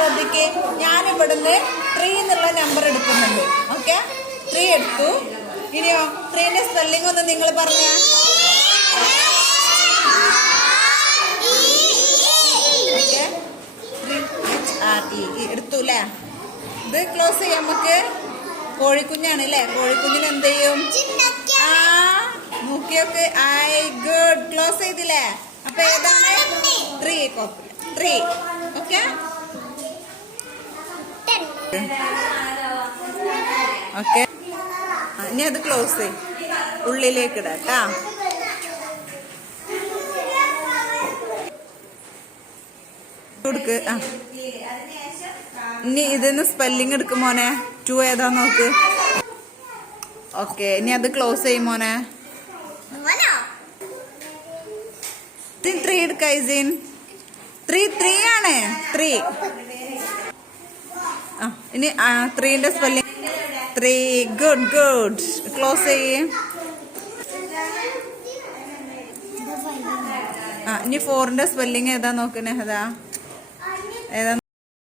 ശ്രദ്ധിക്കേ, ഞാൻ ഇവിടുന്ന് 3 എന്നുള്ള നമ്പർ എടുക്കുന്നുണ്ട്. ഓക്കെ, 3 എടുത്തു. ഇനിയോ 3ന്റെ സ്പെല്ലിംഗ് ഒന്ന് നിങ്ങൾ പറഞ്ഞ. ഓക്കെ, എടുത്തു അല്ലേ? ഇത് ക്ലോസ് ചെയ്യാം നമുക്ക്. കോഴിക്കുഞ്ഞാണ് അല്ലേ? കോഴിക്കുഞ്ഞിന് എന്ത് ചെയ്യും? നോക്കിയൊക്കെ. ഗുഡ്, ക്ലോസ് ചെയ്തില്ലേ? അപ്പൊ ഏതാണ്? 3. 3. Okay, okay. ഇനി അത് ക്ലോസ് ചെയ്യും, ഉള്ളിലേക്ക് ഇടാട്ടാ. കൊടുക്ക്. ഇനി ഇതിന്ന് സ്പെല്ലിങ് എടുക്കും മോനെ. 2 ഏതാ നോക്ക്. ഓക്കെ, ഇനി അത് ക്ലോസ് ചെയ്യും മോനെ. 3 എടുക്ക. 3 ആണ്. 3. ഇനി 3ന്റെ സ്പെല്ലിങ് 3. Good, good. ക്ലോസ് ചെയ്യേ. ഇനി 4ന്റെ സ്പെല്ലിങ് ഏതാ നോക്കണേ? ഏതാ?